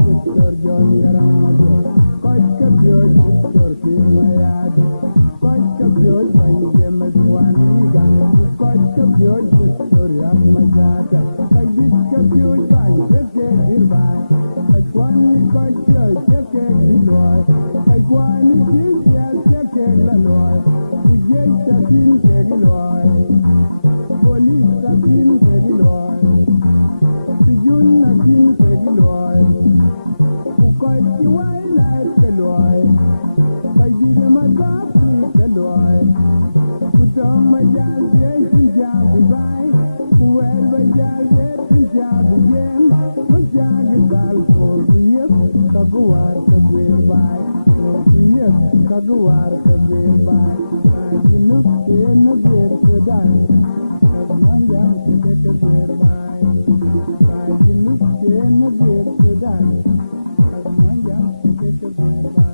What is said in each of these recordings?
Victor John Garamadio, Koika Bioj, Torquil Mayad, Koika Bioj, James Waniga, Koika Bioj, Victoria Majata, Koika Bioj, Jake Irbai, Kwani Koika, Jake Diloy, Kwani Tija, Jake Laloy, Ujay Takin Kegiloy, Police Takin Kegiloy, Pijun Nakin Kegiloy, Ukoiki Wildlife Keloy, Kaidi Magapi Keloy, Utong Majal Jabi Bai, Well Majal Jabi Jem, Majag Bal for Kuyep, Kaguar Kagwir Bai, for Kuyep, Kaguar Kagwir Bai, Jinuk Tena Bir Kudan, Kagmanjam Kagwir Bai, Jinuk Tena Bir Kudan, Kagmanjam Kagwir Bai.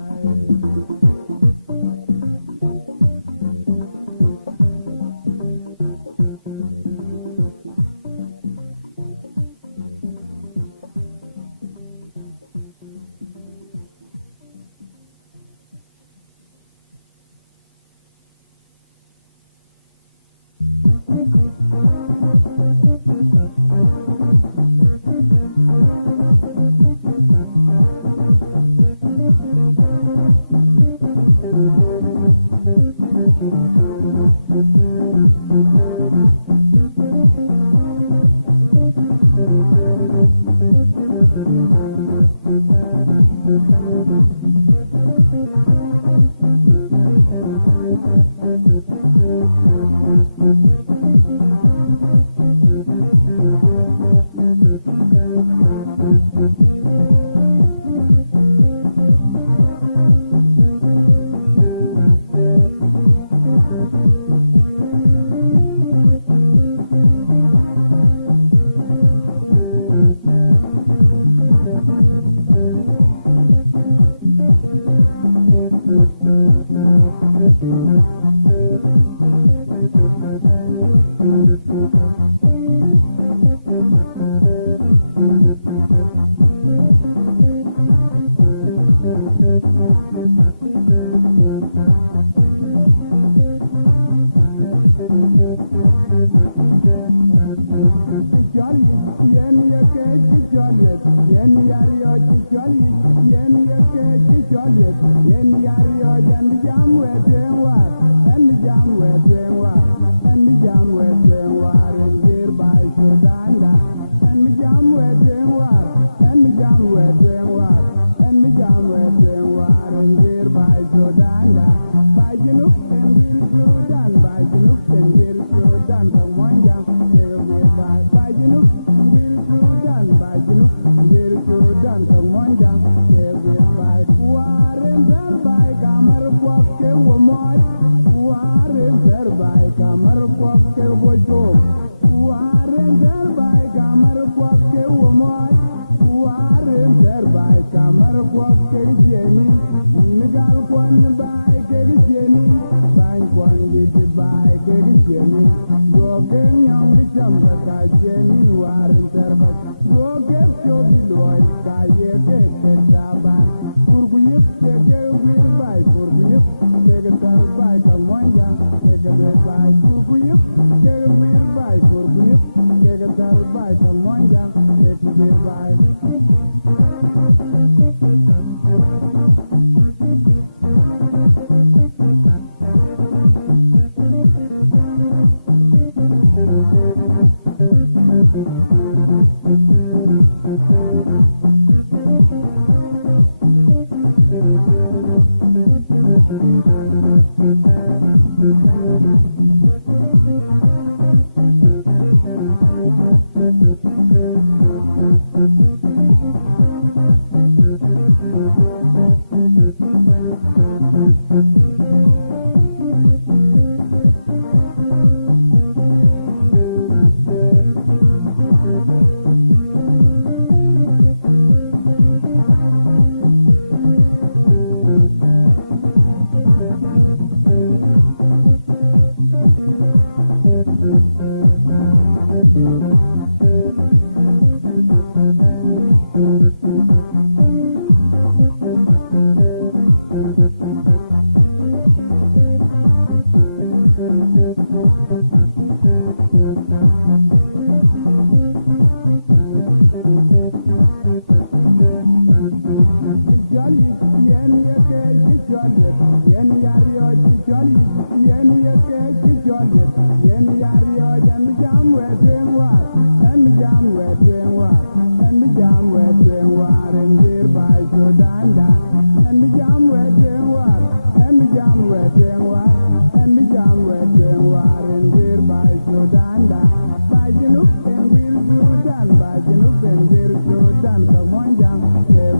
jolly, yen ye ke jolly, yen yario jolly, yen ye ke jolly, yen yario and jam wetting war, and jam wetting war, and jam wetting war, and whereby so danda, and jam wetting war, and jam wetting war, and jam wetting war, and whereby so danda, by Jinu and we'll do done, by Jinu and we'll so done, come on down,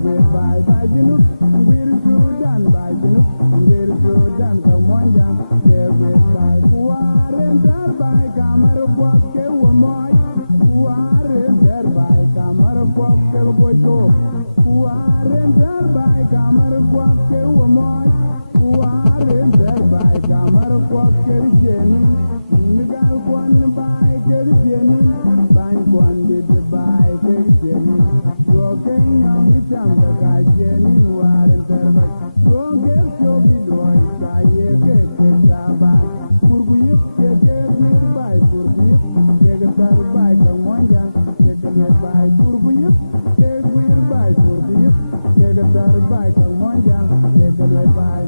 whereby by Jinu, we'll do done, by Jinu, we'll so done, come on down, whereby who are in there by Camera Quack, Womoy, who are in there by Camera Quack, Boyo, who are in there by Camera Quack, Womoy, who are in there by Camera Quack, Jenny, Nigal Kwan by Jenny, Bang Kwan did the by Jenny, Walking young Chamba, Jenny, who are in there by, don't get so big, Kaye, Java, Purguyip, take by Purguyip, take a third by Kamwanja, take a little by Purguyip, take weird by Purguyip, take a third by Kamwanja, take a little by.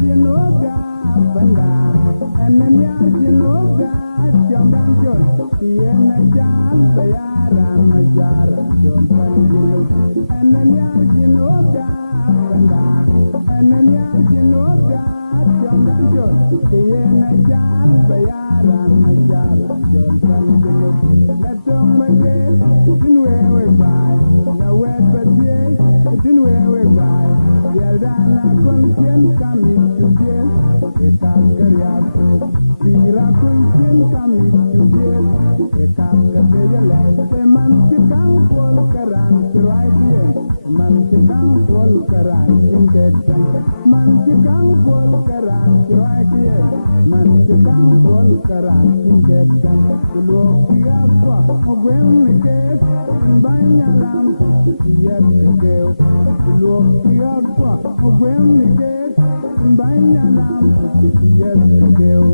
Jinoga banda enen yar jinoga jamdan jol yena jal bayaran majar jol ban jinuk enen yar jinoga banda enen yar jinoga jamdan jol yena jal bayaran majar jol ban jinuk la tong mage tinwe bai la wet badie tinwe bai yaldana konsien kami tujet ekak karyatu pira konsien kami tujet ekak kabeyale man tikang pol karan tirai die man tikang pol karan ingkekang man tikang pol karan tirai die man tikang pol karan ingkekang kulok tiakwa ogwem mikek banyalam tiyet kekeu kulok tiakwa ogwem mikek banyalam tiyet kekeu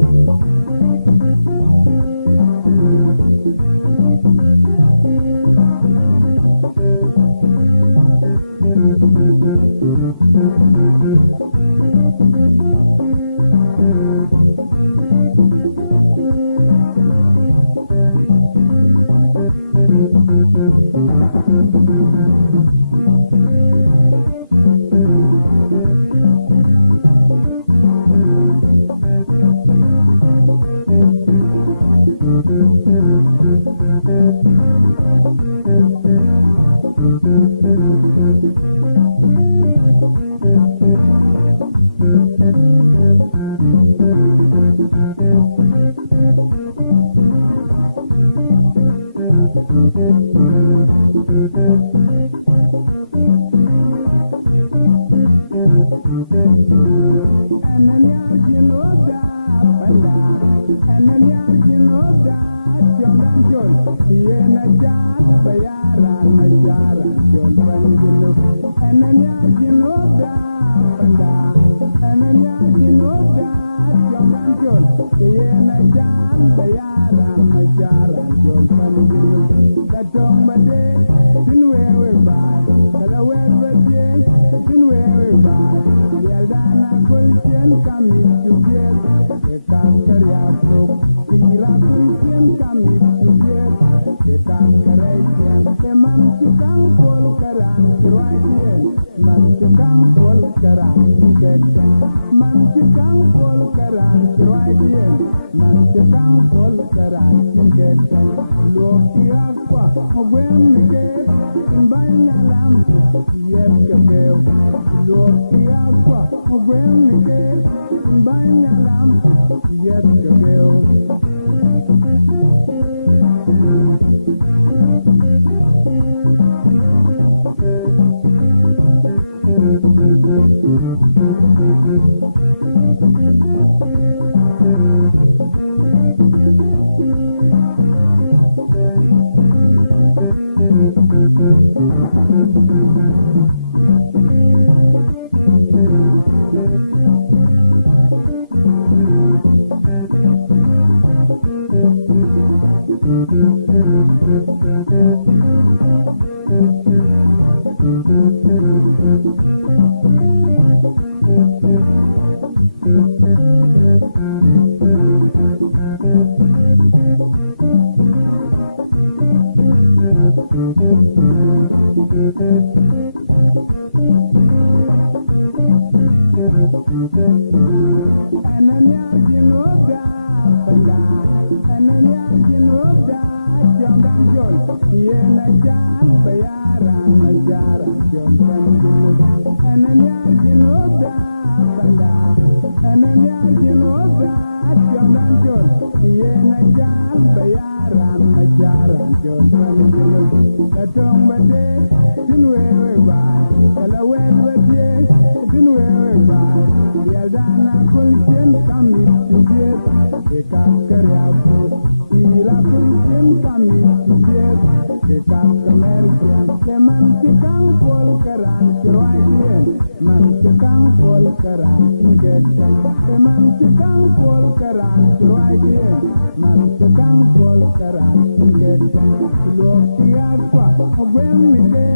man chikang pol karan ingekten man chikang pol karan chroike man chikang pol karan ingekten lok tiakwa ogwem mike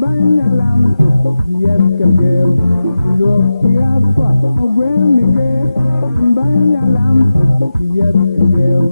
banyalam yet kakeu lok tiakwa ogwem mike banyalam yet kakeu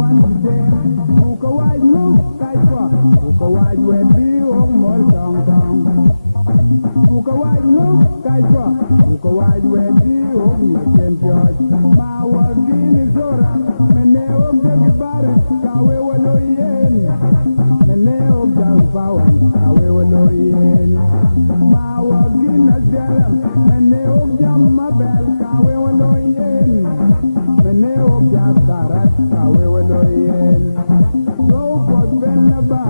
One dem buka waj mu kai kwa buka waj wet bi ok mol tong tong buka waj mu kai kwa buka waj wet bi ok ni ken pyoj ma wagini zora mene ok de bar kawe walo yen mene ok dang pawan kawe walo yen ma wagina zelam mene ok jam mabel kawe walo yen mene ok jakarat kawe walo yen go pot ben na ba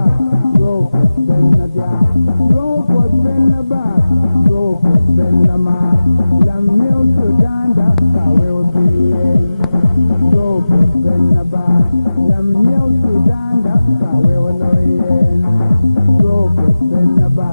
go pot ben na dia go pot ben na ba go pot ben na ma lam new Sudan da kawe walo yen go pot ben na ba lam new Sudan da kawe walo yen go pot ben na ba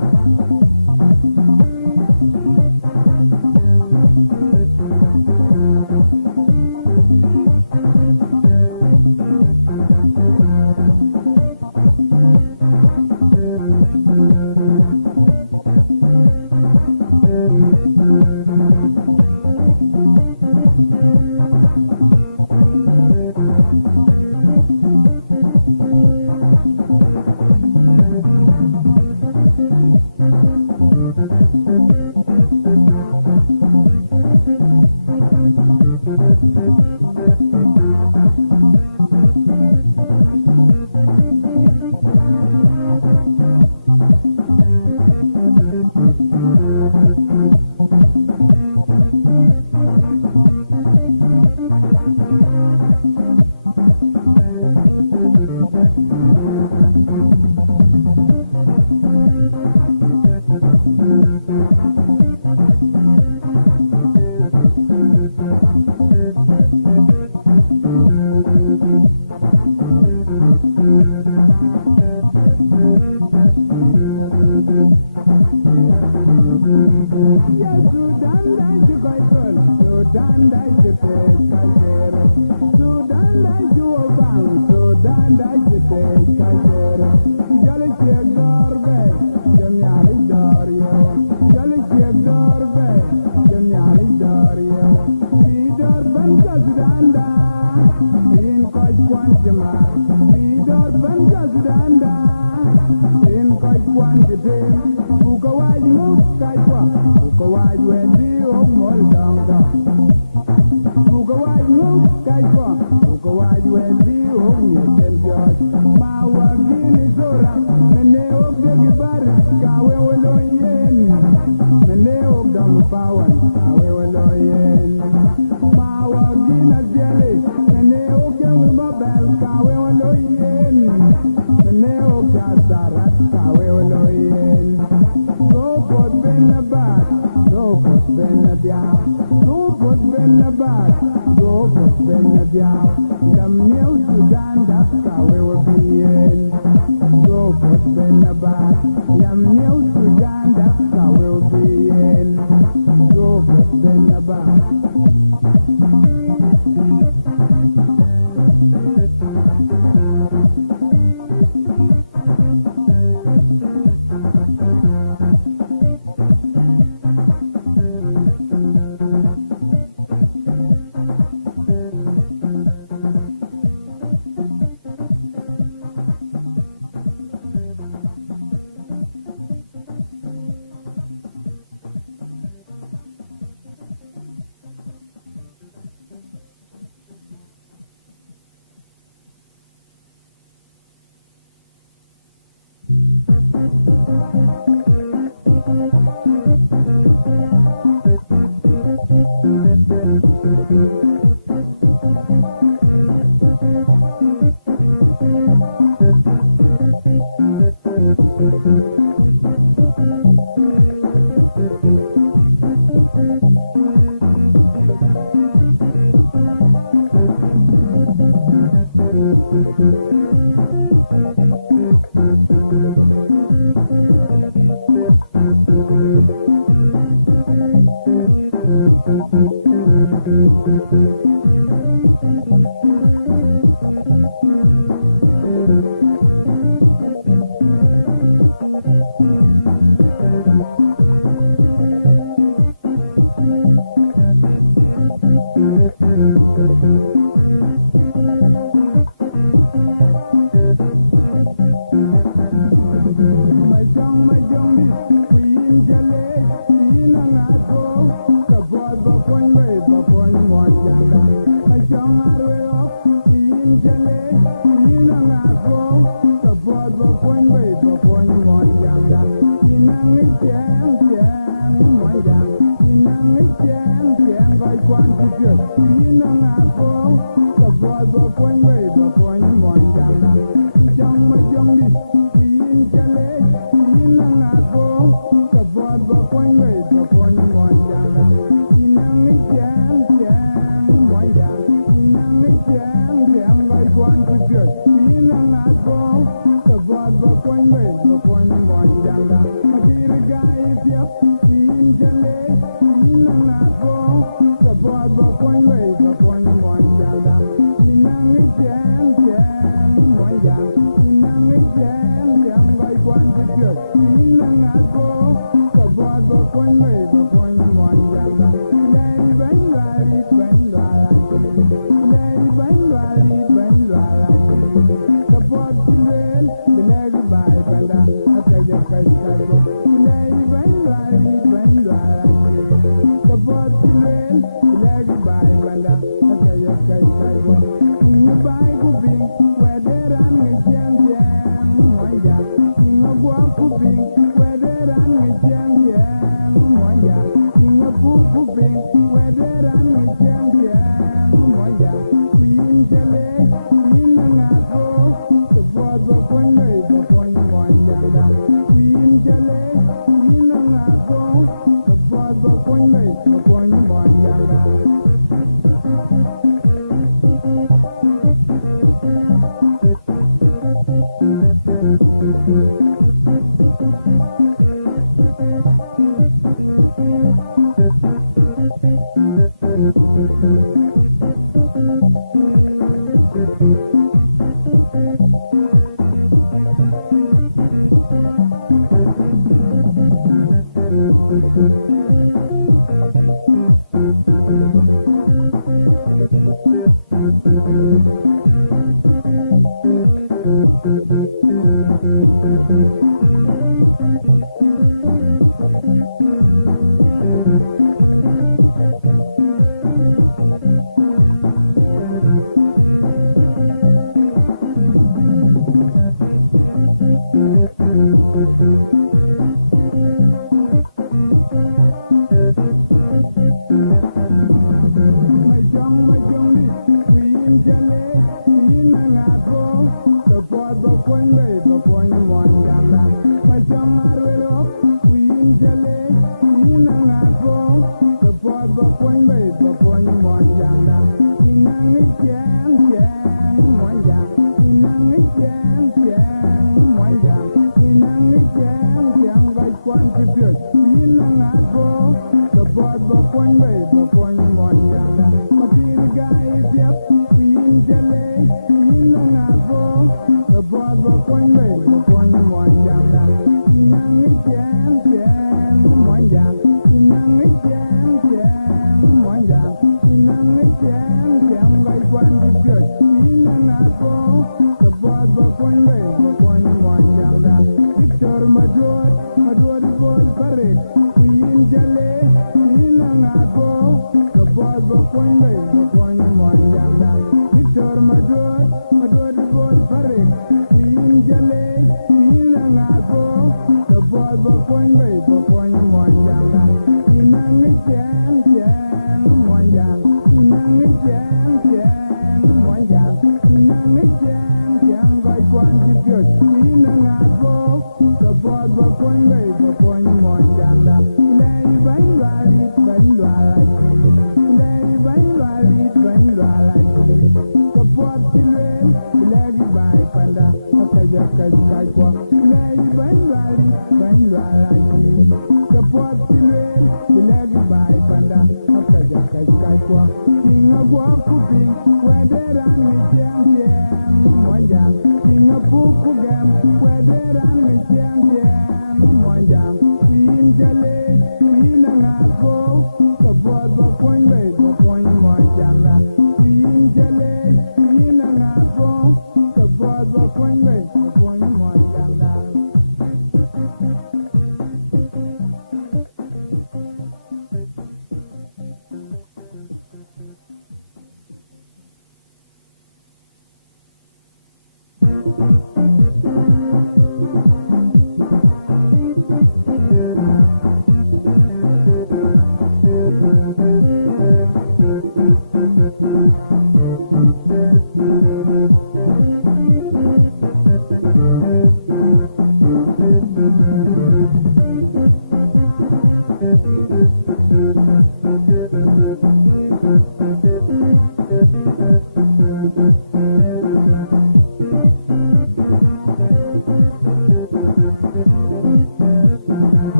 Queen Jelly, Queen and Apple, the boy. point way, point more than that.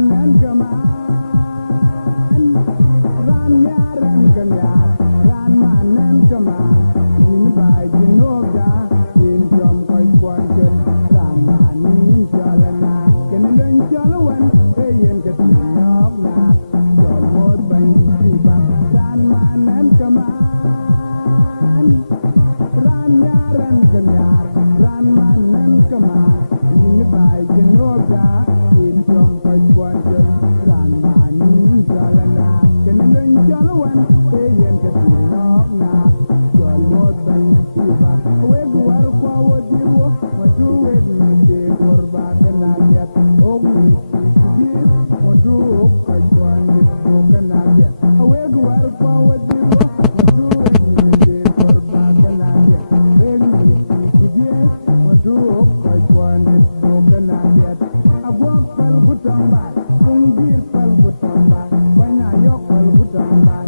man and command. Ran yar and kanyar, ran man and command. In by Genoda, in Jom Koi Quantum, ran man in Jolana, can learn Jolawan, Ayan Katinok Nap, John Mode by Shiba, ran man and command. Ran yar and kanyar, ran man and command. In by Genoda, in Jom Koi Quantum, ran man in Jolana, can learn Jolawan, Ayan Katinok Nap, John Mode by Shiba. Away to our forward zero, what to wait me, they were back and I get only to give, what to I join this book and I get. Away to our forward zero, what to wait me, they were back and I get. Bring me to give, what to I join this book and I get. I walk fell good on by, Kungir fell good on by, when I yok fell good on by,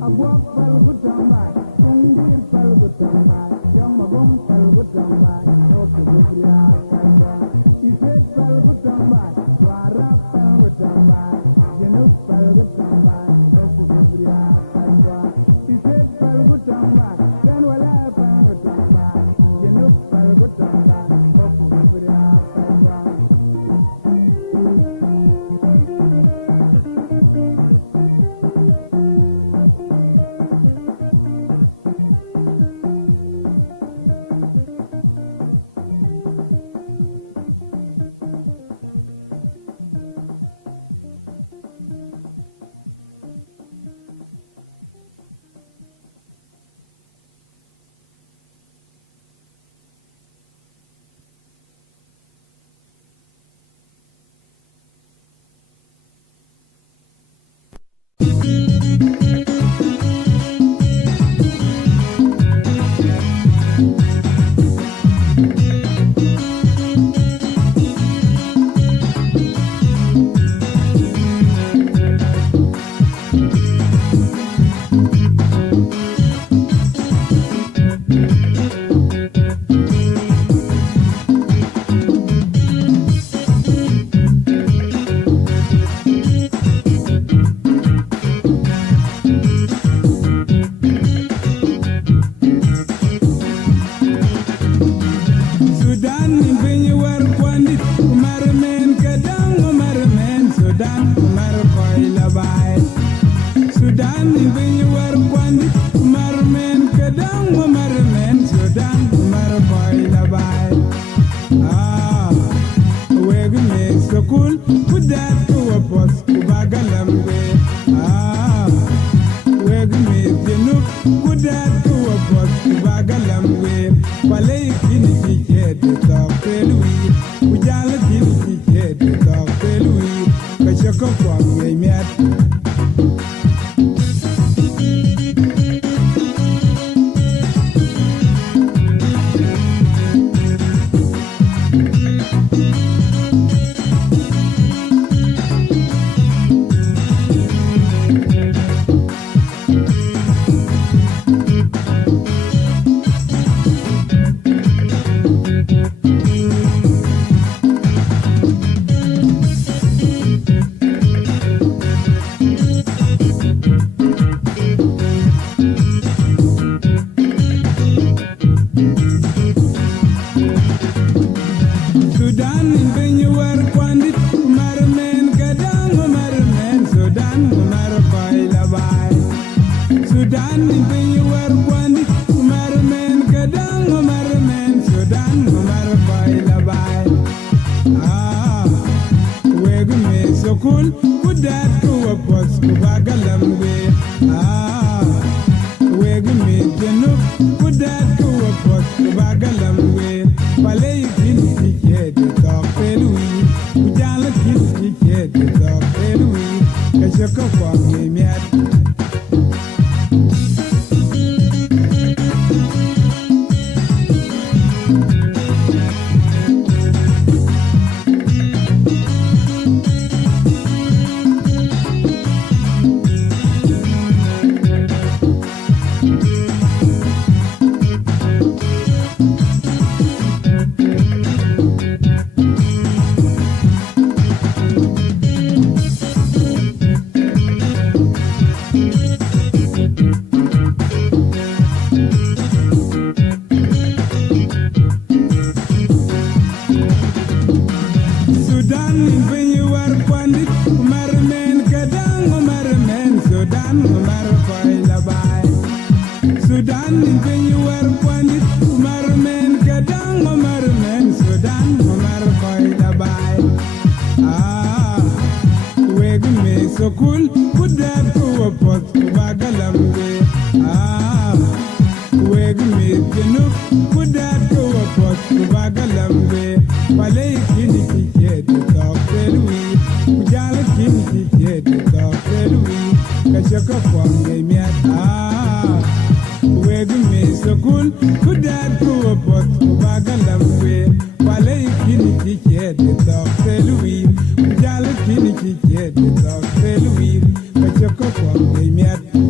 I walk fell good on by, Kungir fell good on by, young Magum fell good on by, okay, Gogrial, he said fell good on by, Wara fell good on by, Januk fell good on by, okay, Gogrial, he said fell good on by, then will I fell good on by, Januk fell good on by, okay, Gogrial, Sudan, when you were one, Marmen, Kadam, Marmen, Sudan, Marabai. Ah, where we make so cool, put that to a post, Bagalambe. Ah, where we make the look, put that to a post, Bagalambe. Palay Kinity head, the dog, Louis, Ujala Kinity head, the dog, Louis, Kachako from Yamiat. Sudan, when you were one, Marmen, Kadang, Marmen, Sudan, Marabai, Labai. Ah, where we made so cool, put that to a post, Bagalambe. Ah, where we made the look, put that to a post, Bagalambe. Palay Kinity head, the dog, Louis, Ujala Kinity head, the dog, Louis, Kachaka from Yamiat. Sudan when you were pandit Umar men kadang Umar men Sudan Umar koila bai Sudan when you were pandit Umar men kadang Umar men Sudan Umar koila bai weg me so cool put that go pot bagalambe weg me genu put that go pot bagalambe wale kini kike de dokterwi ujala kini kike de dokterwi kashaka kwange miata weg me so cool put that go pot bagalambe wale kini kike de dokterwi ujala kini kike de dokterwi kashaka kwange miata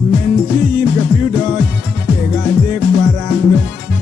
Men see in the few dogs, they got their quarang.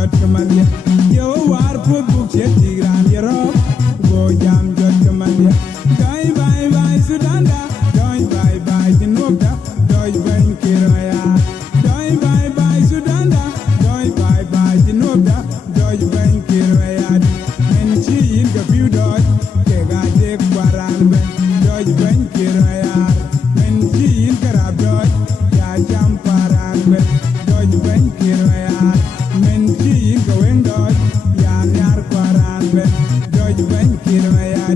jot kamandia yo war put buk cheti gran yero go jam jot kamandia doi bye bye Sudanda doi bye bye Jinobda doi ben kiraya doi bye bye Sudanda doi bye bye Jinobda doi ben kiraya en chi in ka piu doi ke ga de kwaran ben doi ben kiraya en chi in karab doi ya jam paran ben doi ben kiraya men chi in ka wen doi ya nyar kwaran ben doi ben kiraya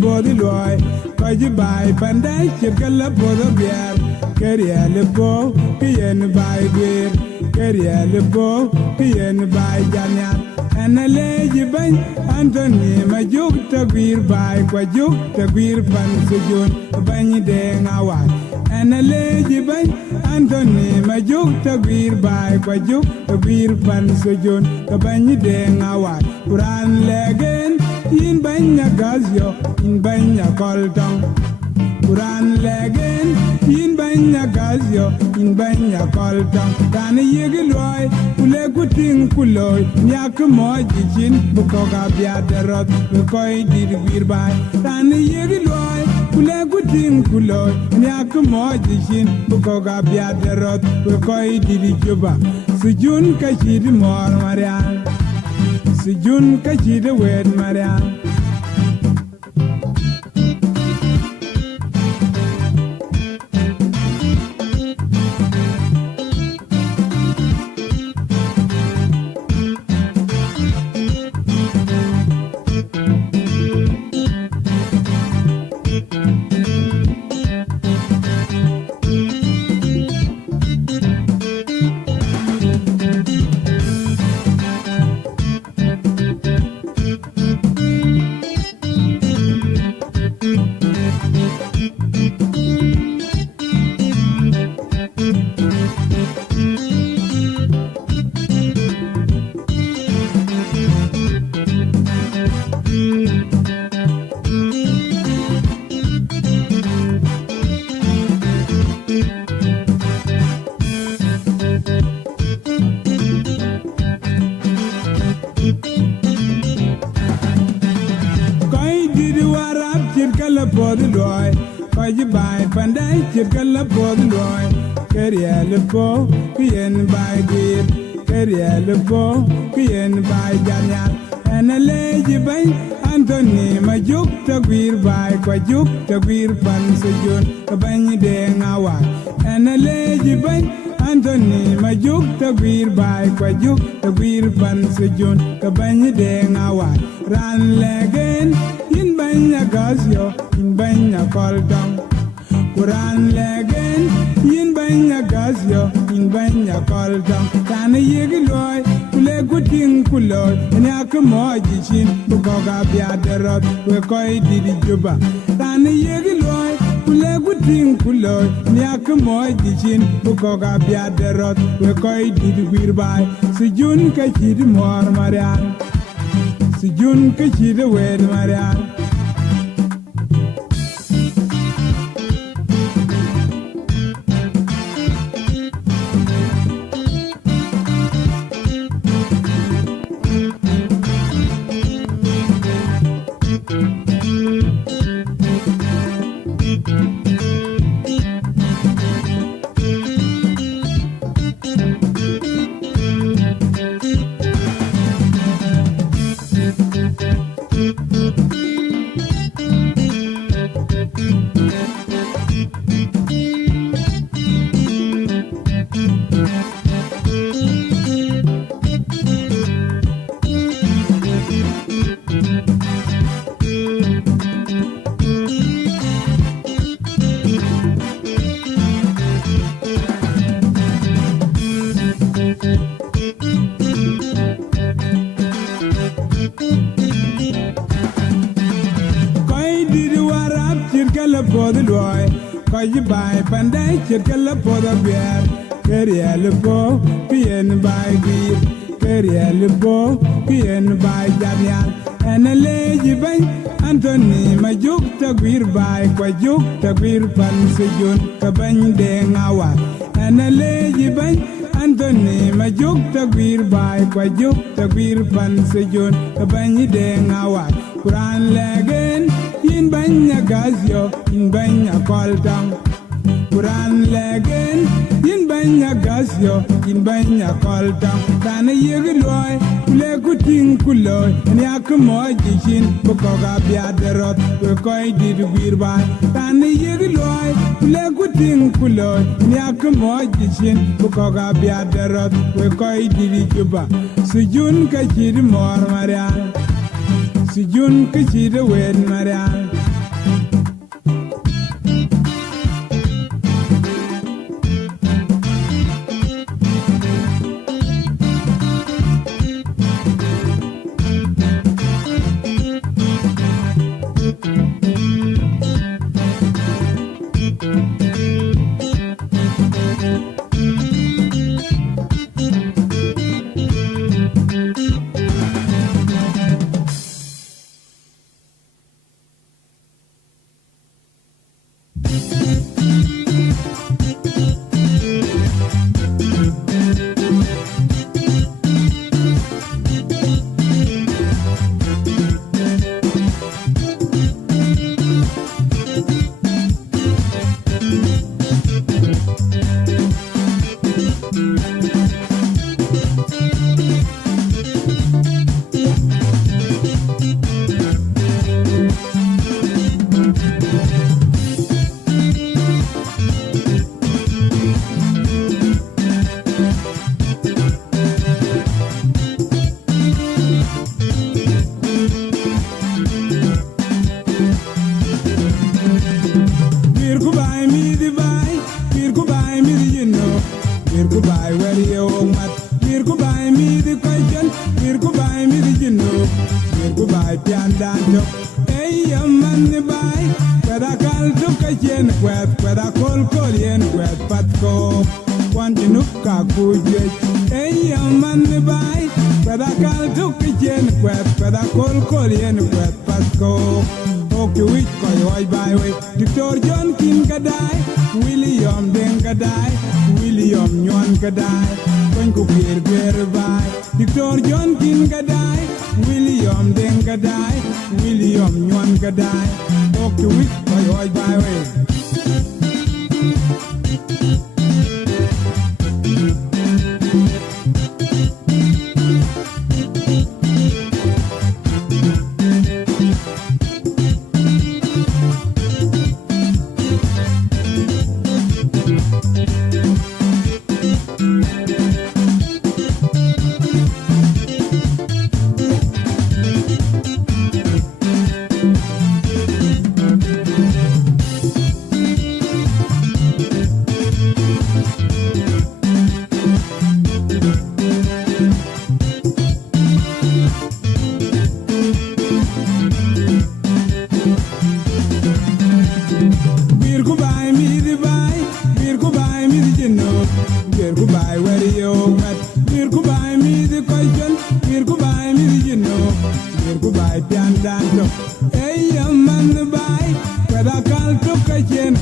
Body loy, kaji bai pandai chirkala bodo biar, keriale bo, kien bai guir, keriale bo, kien bai janyar, analeji bany, Anthony majuk tagwir bai kwajuk tagwir pan sujun, bany deng awat, analeji bany, Anthony majuk tagwir bai kwajuk tagwir pan sujun, bany deng awat, Quran legen. In banya gazio, in banya koltong. Quran legen, in banya gazio, in banya koltong. Tani yegiloi, ule kuting kuloi, nyak moji chin, bukoga biaderot, bukoi did birbai. Tani yegiloi, ule kuting kuloi, nyak moji chin, bukoga biaderot, bukoi did juba. Sujun kashid mor marian. Sujun kachida wed Marian. loy Kaji bai pandai chirkala pod loy Keriel po kien bai gir Keriel po kien bai janyar Eneleji bai Anthony majuk tagwir bai Kwajuk tagwir pan sejun Kabany deng awat Eneleji bai Anthony majuk tagwir bai Kwajuk tagwir pan sejun Kabany deng awat Ran legen in banya gazyo in banya koldong Quran legen yin banya gasyo yin banya koltam tan yegi loy kule kuting kuloy nya kmoji chin ko ga bia derot we koy didi juba tan yegi loy kule kuting kuloy nya kmoji chin ko ga bia derot we koy didi wir bay sujun ka chid mor marian sujun ka chid wed marian Kaji bai pandai chirkala poda biar Keriel bo kien bai gir Keriel bo kien bai jamian Enele jibany Anthony majuk tagwir bai Kwa juk tagwir pan sejun Kabany deng awat Enele jibany Anthony majuk tagwir bai Kwa juk tagwir pan sejun Kabany deng awat Quran legen yin banya gasyo yin banya koltam Quran legen yin banya gasyo yin banya koltam tan yegi loy kule kuting kuloy ni akmoji chin ko ga bia derot we koy did wir bay tan yegi loy kule kuting kuloy ni akmoji chin ko ga bia derot we koy did juba sujun ka chid mor marian sujun ka chid wed marian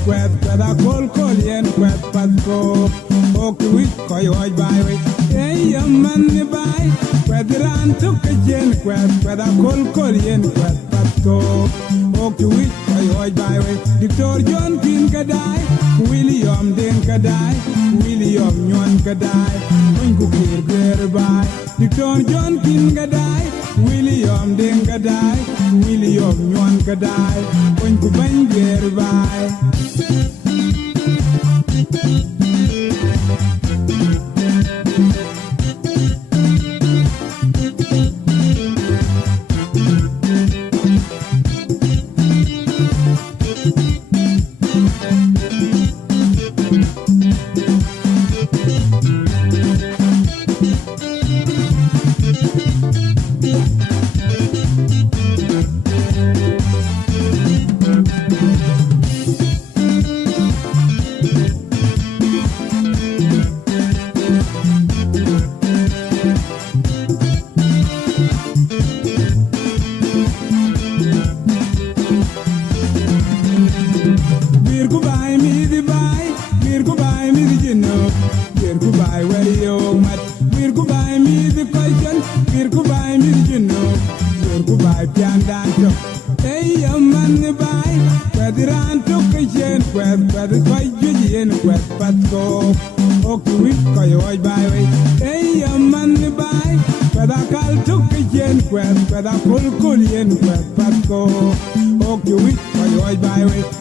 quet a col yen quet pasco o kwit koy hoy bai we hey man ni bai quet ran to jen quet a col yen quet pasco o kwit koy hoy bai we Dr. John King kadai William Den kadai William Nyon kadai mun ku ger bai Dr. John King kadai William Den kadai William Nyon kadai mun ku ger bai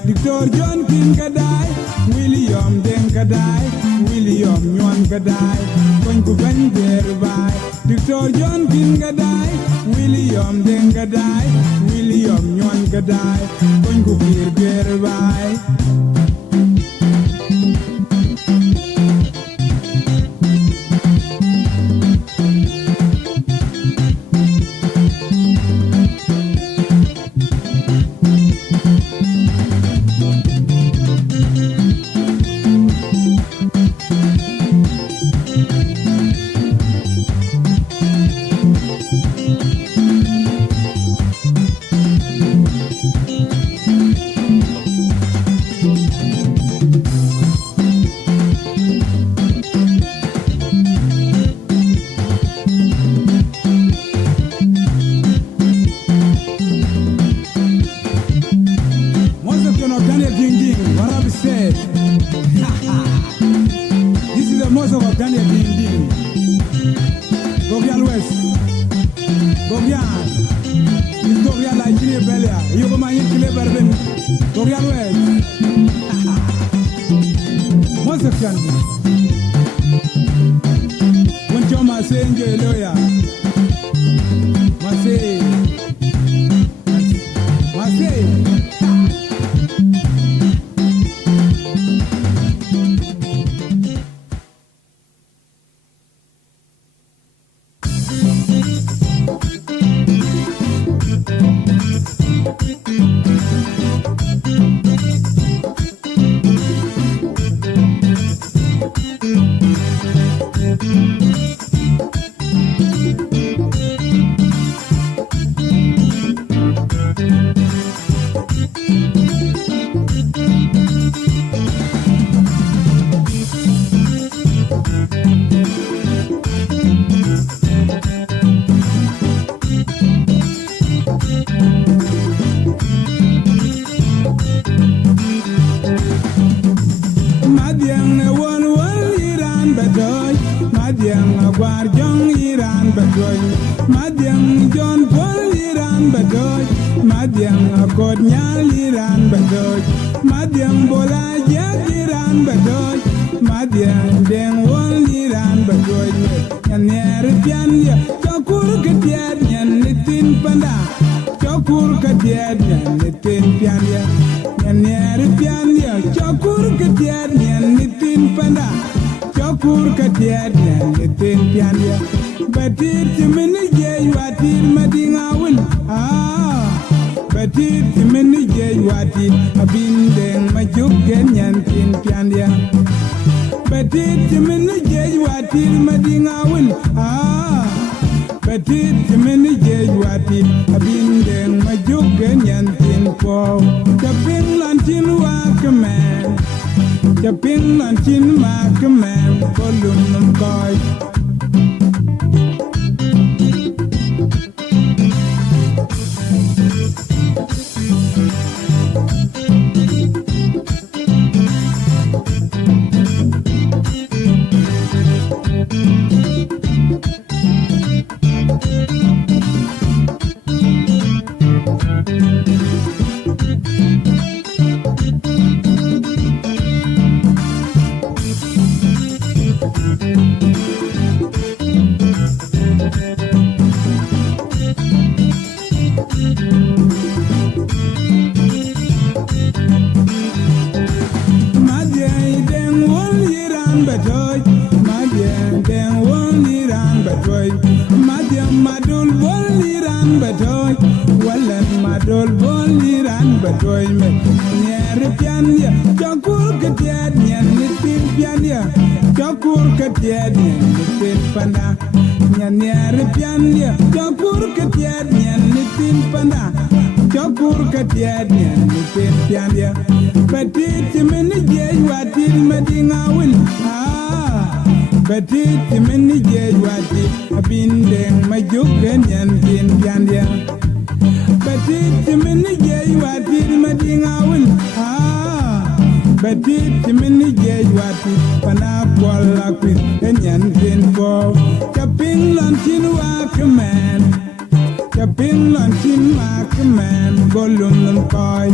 Dr. John King kadai William Den kadai William Nyon kadai kon ku ban ger bai Dr. John King kadai William Den kadai William Nyon kadai kon ku ger bai Gogrial West, Gogrial, is Gogrial like Chile Belia, you go my Chile Bourbon, Gogrial West. What's the can? When Joma saying you're a lawyer, Masay. Guardian Iran Bagoy, Madiang John Paul Iran Bagoy, Madiang Akodnyal Iran Bagoy, Madiang Bola Jak Iran Bagoy, Madiang Deng Wol Iran Bagoy, Nyer Pianya, Chokur Katiad Nyan Nitin Panda, Chokur Katiad Nyan Nitin Pianya, Nyer Pianya, Chokur Katiad Nyan Nitin Panda. Chokur katiad nyan nitin pianya Batit timini jay watil madinga wil Batit timini jay watil Abindeng majuk genyan tin pianya Batit timini jay watil madinga wil Petit mini gay wati abindeng majuken yantin po. Chaping lantin wakaman. Chaping lantin wakaman. Kolunum koi. Madol boliran batoy me nyer pianya chakur ketiad nyen nitin pianya chakur ketiad nyen nitin panda nyer pianya chakur ketiad nyen nitin panda chakur ketiad nyen nitin pianya petit mini jey watil madinga wil petit mini jey watil abindeng majuken nyen tin pianya Petit mini jay watir madinga wil Petit mini jay watir pana kwala kwis enyan tin po Chaping lantin wakaman Chaping lantin wakaman Golum koi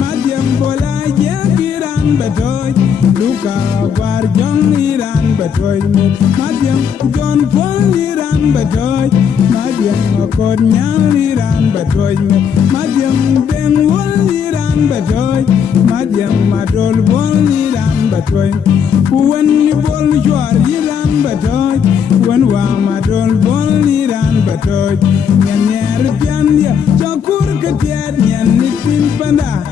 Madiam bola jagiran batoy Luka warjong iran batoy Madiam John Paul iran batoy Madiam akod nyal iran batoy Madiam deng wol iran batoy Madiam madol bol iran batoy Wen ni bol jwar iran batoy Wen wa madol bol iran batoy Nyan nyer pian ya chakur ketiad nyan nitin panda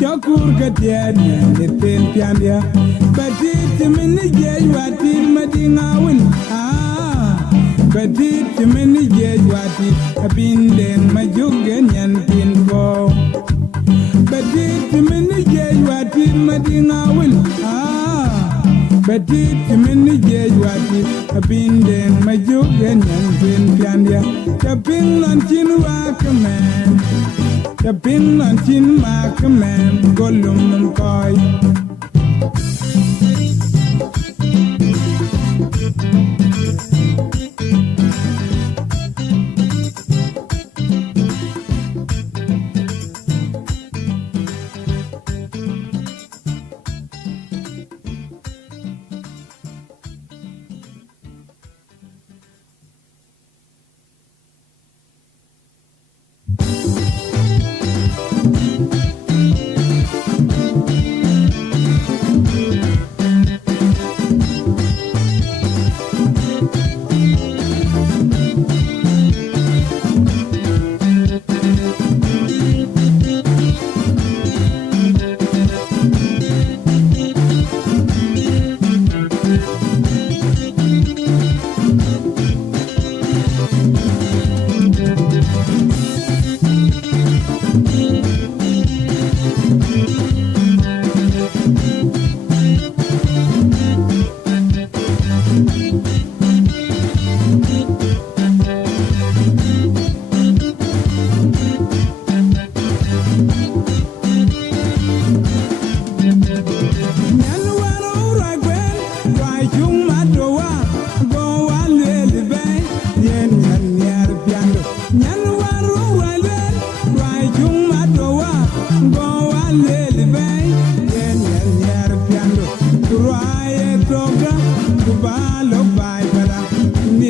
Chakur ketiad nyan nitin pian ya Petit mini jay watir madinga wil Petit mini jay watir abindeng majuken nyan tin po Petit mini jay watir madinga wil Petit mini jay watir abindeng majuken nyan tin pian ya Chaping lantin wakaman Chaping lantin wakaman Golum koi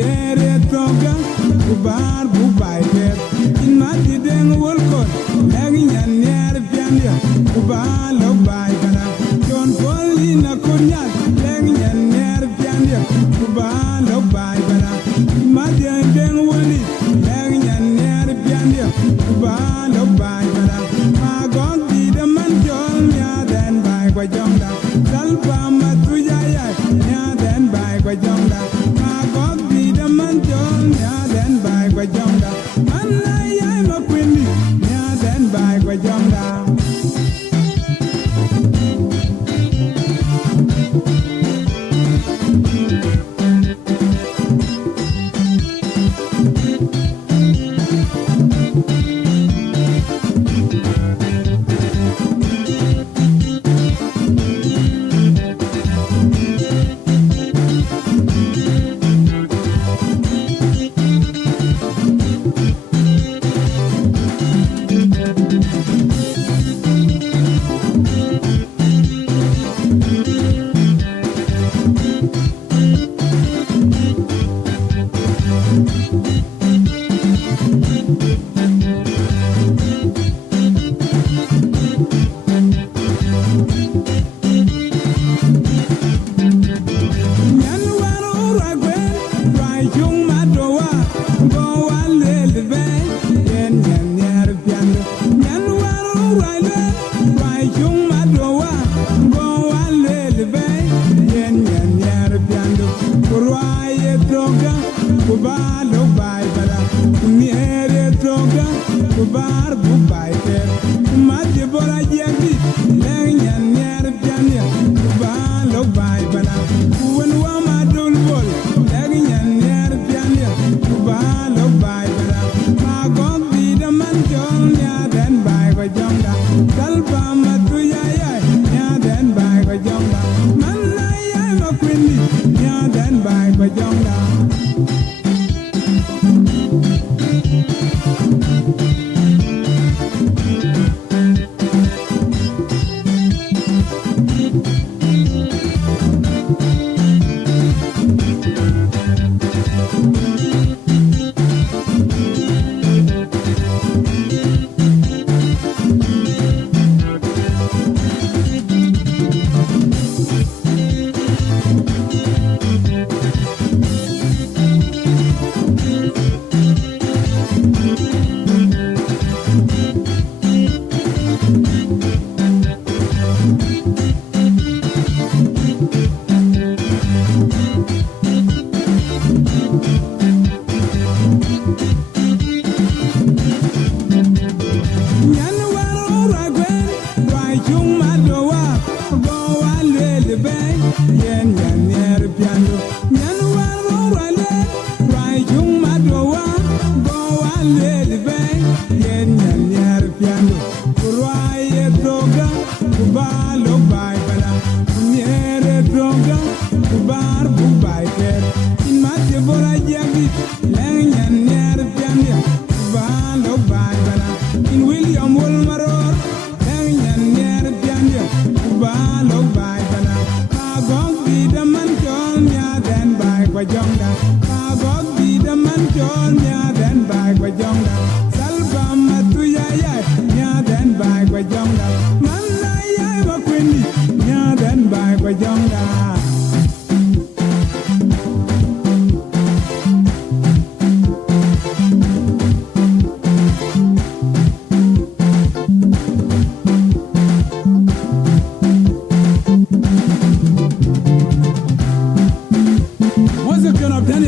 Kumiere toga, kubar bubaiker. In mati deng wolkot, lagi nyanyer piandia, kubalo baikana. John Paulina kunyat, lagi nyanyer piandia, kubalo baikana. Mati deng woli, lagi nyanyer piandia, kubalo baikana. Magong di deman jol nyaden baik wajongda, salpa matujaya nyaden baik wajongda. Magong di deman jol nyaden baik wajongda. Manaya makwindi nyaden baik wajongda.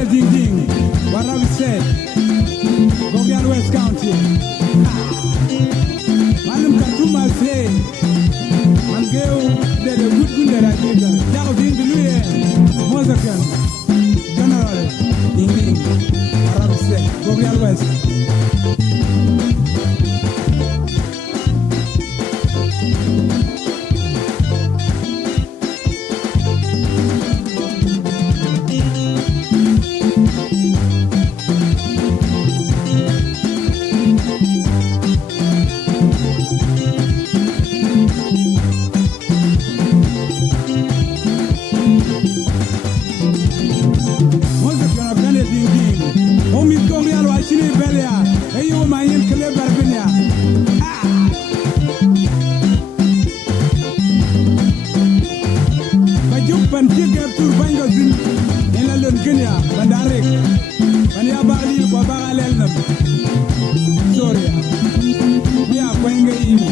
Diing Diing, what have we said? Gogrial West County. Manum Katuma say, Mangeo, they're the good good that I give them. Now, Diing Diing, Mosakan, General, Diing Diing, what have we said? Gogrial West. Diing Diing. Omi Gogrial wa chini belia. Eyo mayin kele barbinia. Bajupan tiga tur bango zin. Ela lon Kenya bandarek. Bania bali ko bagalel nam. Soria. Ya kwenge ini.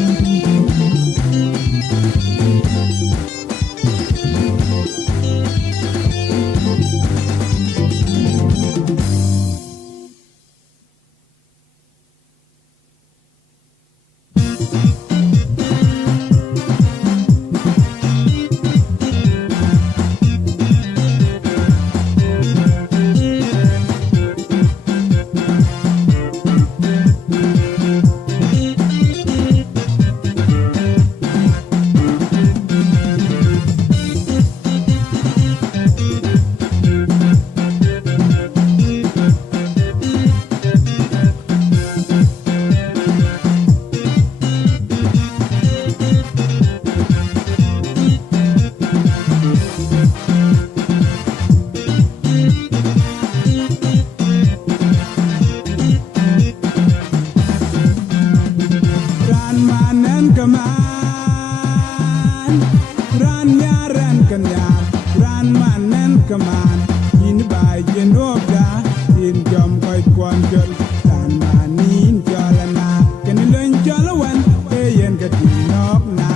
Ran manen kaman in by Genova in jom koi kwanjol ran manin jolana can you learn jolawan yen kati nok na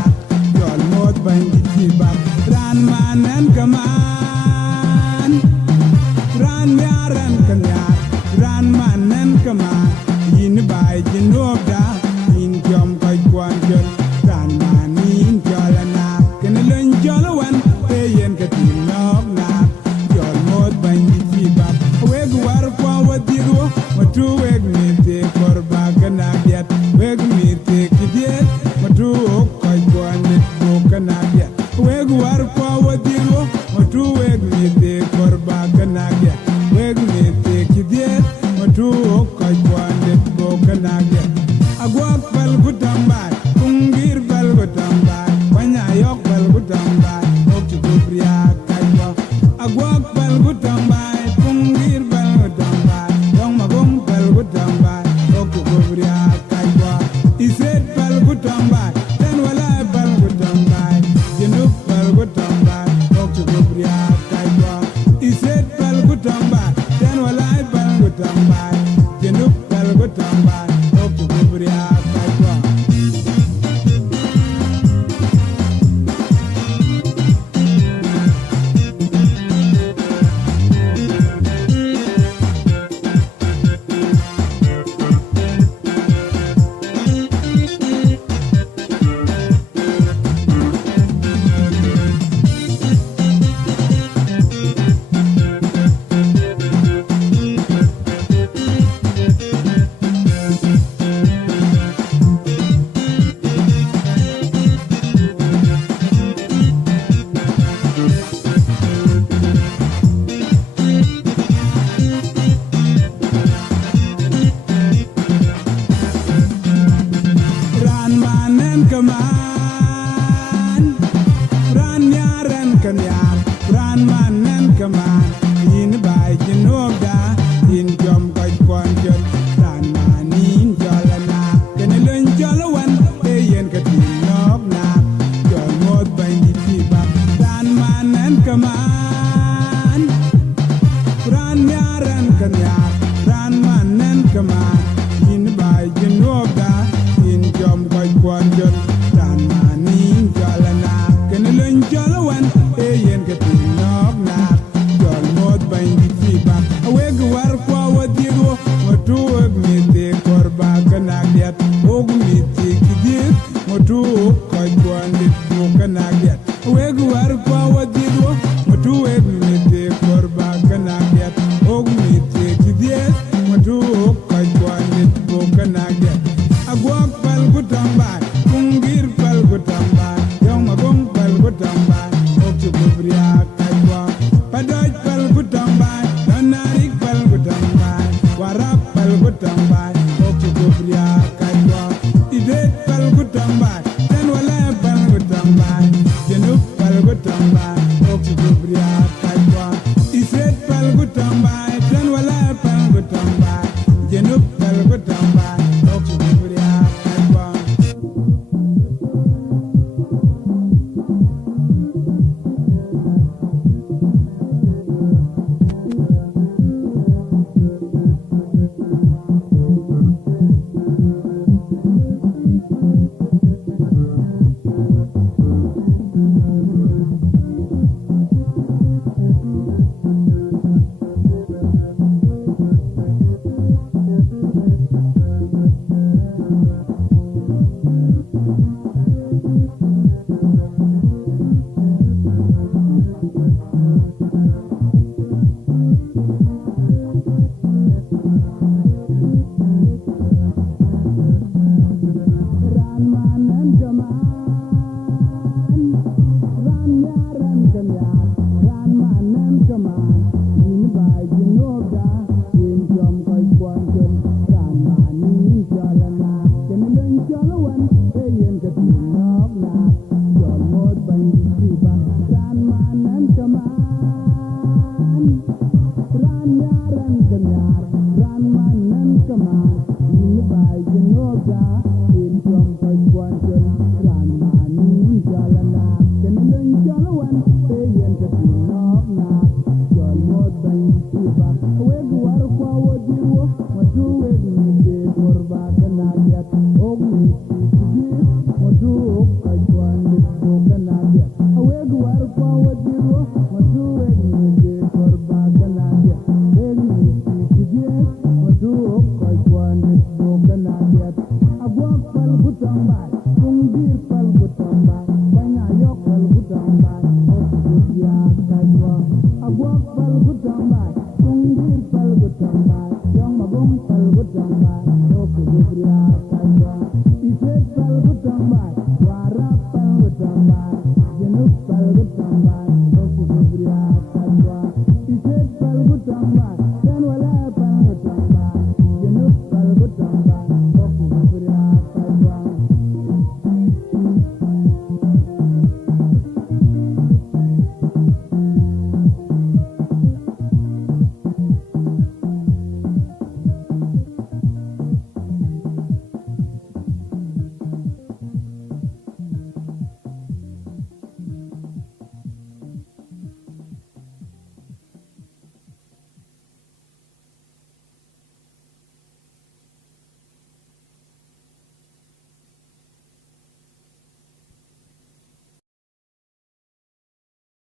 jol mot bandi tiba ran manen kaman ran yaran kanya ran manen kaman in by Genova in jom koi kwanjol ran manin jolana can you learn jolawan yen kati nok na jol mot bandi tiba weg war kwa wadigo matu weg mite korba kana diat weg mite kidiet matu koy gwande ko kana diat weg war kwa wadigo matu weg mite korba kana diat weg mite kidiet matu koy gwande ko kana diat agwak bal gutamba kungir bal gutamba wanya yok bal gutamba Gogrial kaiwa agwak bal gutamba kungir bal gutamba dong magong bal gutamba Gogrial kaiwa iset bal gutamba ten wala bal gutamba jinuk bal gutamba Gogrial kaiwa iset bal gutamba ten wala bal gutamba jinuk bal gutamba Gogrial kaiwa Ran manen kaman in by Genova in jom koi kwanjol ran manin jolana can you learn jolawan yen kati nok na jol mot bandi tiba ran manen kaman ran yaran kanya ran manen kaman in by Genova in jom koi kwanjol ran manin jolana can you learn jolawan yen kati nok na jol mot bandi tiba aweg war kwa wadigo matu weg mite korba kana diat og mite kidiet matu koy gwande ko kana diat aweg war kwa wadigo matu weg mite korba kana diat og mite kidiet matu koy gwande ko kana diat agwak pal gutamba kungir pal gutamba yong magong pal gutamba Gogrial kaiwa padoj pal gutamba donarik pal gutamba warap pal gutamba Gogrial kaiwa idet pal gutamba ten wala pal gutamba jenuk pal gutamba Gogrial kaiwa iset pal gutamba ten wala tombai, kung dir pal ku tombai.